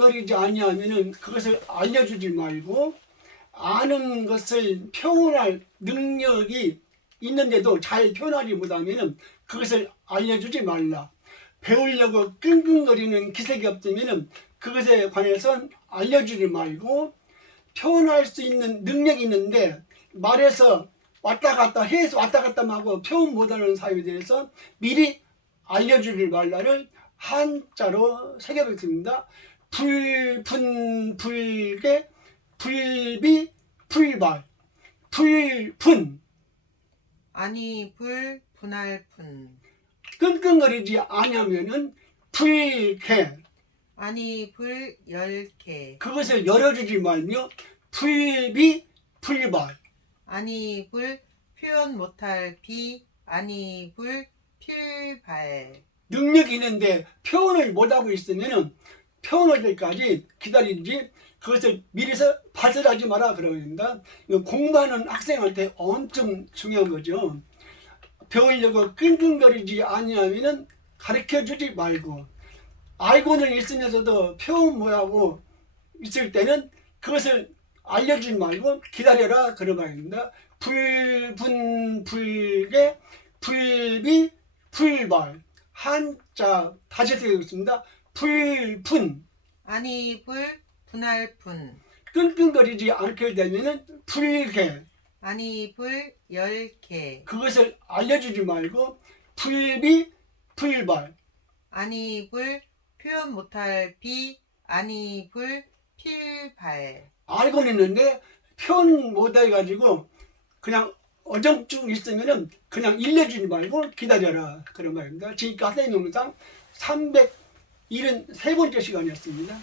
끙끙거리지 아니하면은 그것을 알려주지 말고 아는 것을 표현할 능력이 있는데도 잘 표현하지 못하면은 그것을 알려주지 말라. 배우려고 끙끙거리는 기색이 없으면은 그것에 관해서 알려주지 말고 표현할 수 있는 능력이 있는데 말해서 왔다 갔다 해서 왔다 갔다 하고 표현 못하는 사유에 대해서 미리 알려주지 말라를 한자로 새겨봤습니다. 불, 분, 불개, 불비, 불발, 불 분, 아니 불 분할 분. 끙끙거리지 아니하면은 불개, 아니 불 열 개 그것을 열어주지 말며 불비, 불발, 아니 불 표현 못할 비. 아니 불 필발. 능력이 있는데 표현을 못하고 있으면은 표현할 때까지 기다리지 그것을 미리서 발설하지 마라 그러는다. 이거 공부하는 학생한테 엄청 중요한 거죠. 배우려고 끙끙거리지 아니하면은 가르쳐 주지 말고 알고는 있으면서도 표현 못하고 있을 때는 그것을 알려주지 말고 기다려라 그런 말입니다. 불분 불개 불비 불발 한자 다시 드리겠습니다. 불분 아니 불 분할 분. 끙끙거리지 않게 되면은 불개. 아니 불 열개. 그것을 알려주지 말고 불비 불발 아니 불 표현 못할 비. 아니 불 필발. 알고는 있는데 표현 못해가지고 그냥 어정쭉 있으면은 그냥 일려주지 말고 기다려라. 그런 말입니다. 지금까지 영상 373번째 시간이었습니다.